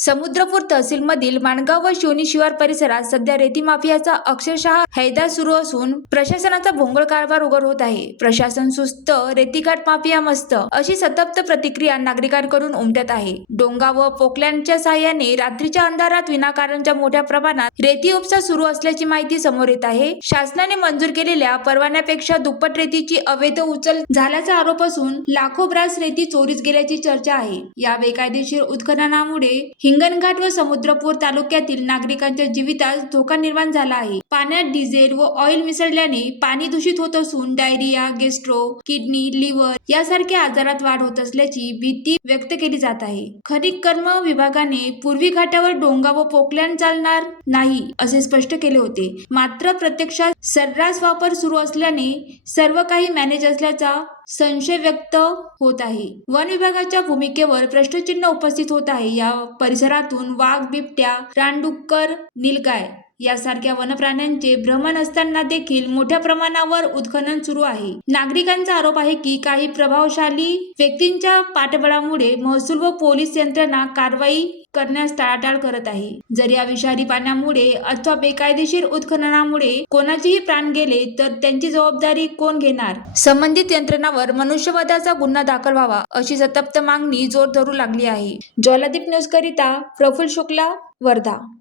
समुद्रपूर तहसीलमधील माणगाव व शिवनी शिवार परिसरात सध्या रेती माफियाचा अक्षरशः हैदा सुरू असून प्रशासनाचा भोंगळ कारभार उघड होत आहे. प्रशासन सुस्त रेतीघाट माफिया मस्त अशी सतप्त प्रतिक्रिया नागरिकांकडून उमटत आहे. डोंगा व पोकलँडच्या साहाय्याने रात्रीच्या अंधारात विनाकारणच्या मोठ्या प्रमाणात रेती उपसा सुरू असल्याची माहिती समोर येत आहे. शासनाने मंजूर केलेल्या परवान्यापेक्षा दुप्पट रेतीची अवैध उचल झाल्याचा आरोप असून लाखो ब्रास रेती चोरीस गेल्याची चर्चा आहे. या बेकायदेशीर उत्खननामुळे हिंगणघाट व समुद्रपूर तालुक्यातील नागरिकांच्या जीवितास धोका निर्माण झाला आहे. पाण्यात डिझेल व ऑइल मिसळल्याने पाणी दूषित होत असून डायरिया गेस्ट्रो किडनी लिव्हर यासारख्या आजारात वाढ होत असल्याची भीती व्यक्त केली जात आहे. खनिज कर्म विभागाने पूर्वी घाटावर डोंगा व पोकल्यान चालणार नाही असे स्पष्ट केले होते. मात्र प्रत्यक्षात सर्रास वापर सुरू असल्याने सर्व काही मॅनेज असल्याचा संशय व्यक्त होत आहे. वन विभागाच्या भूमिकेवर प्रश्नचिन्ह उपस्थित होत आहे. या परिसरातून वाघ बिबट्या रानडुक्कर नीलगाय यासारख्या वनप्राण्यांचे भ्रमण असताना देखील मोठ्या प्रमाणावर उत्खनन सुरू आहे. नागरिकांचा आरोप आहे की काही प्रभावशाली व्यक्तींच्या पाठबळामुळे महसूल व पोलीस यंत्रणा कारवाई करण्यास टाळाटाळ करत आहे. जर या विषारी पाण्यामुळे अथवा बेकायदेशीर उत्खननामुळे कोणाचेही प्राण गेले तर त्यांची जबाबदारी कोण घेणार? संबंधित यंत्रणावर मनुष्यवधाचा गुन्हा दाखल व्हावा अशी सतप्त मागणी जोर धरू लागली आहे. ज्वालादीप न्यूज करिता प्रफुल्ल शुक्ला वर्धा.